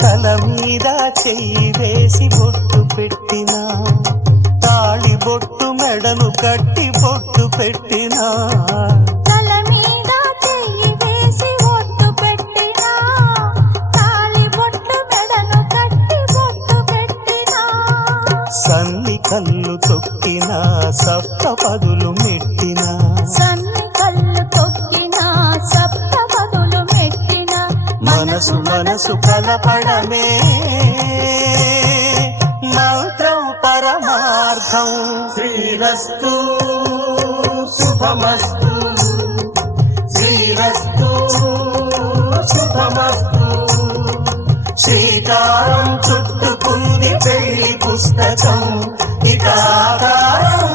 తల మీద చెయ్యి వేసి బొట్టు పెట్టినా, తాళి బొట్టు మెడను కట్టి బొట్టు పెట్టినా, తల మీద చెయ్యి వేసి బొట్టు పెట్టినా, తాళి బొట్టు మెడను కట్టి బొట్టు పెట్టినా, సన్ని కళ్ళు తొక్కినా సప్త పదులు మెట్టినా, సన్ని కళ్ళు తొక్కినా సప్త పదులు మెట్టినా, మనసు మనసు కలపడమే మంత్రం పరమార్థం. శ్రీరస్తు శుభమస్తు, శ్రీరస్తు శుభమస్తు. శ్రీకారం చుట్టుకుంది పెళ్లి పుస్తకం, ఇక ఆకారం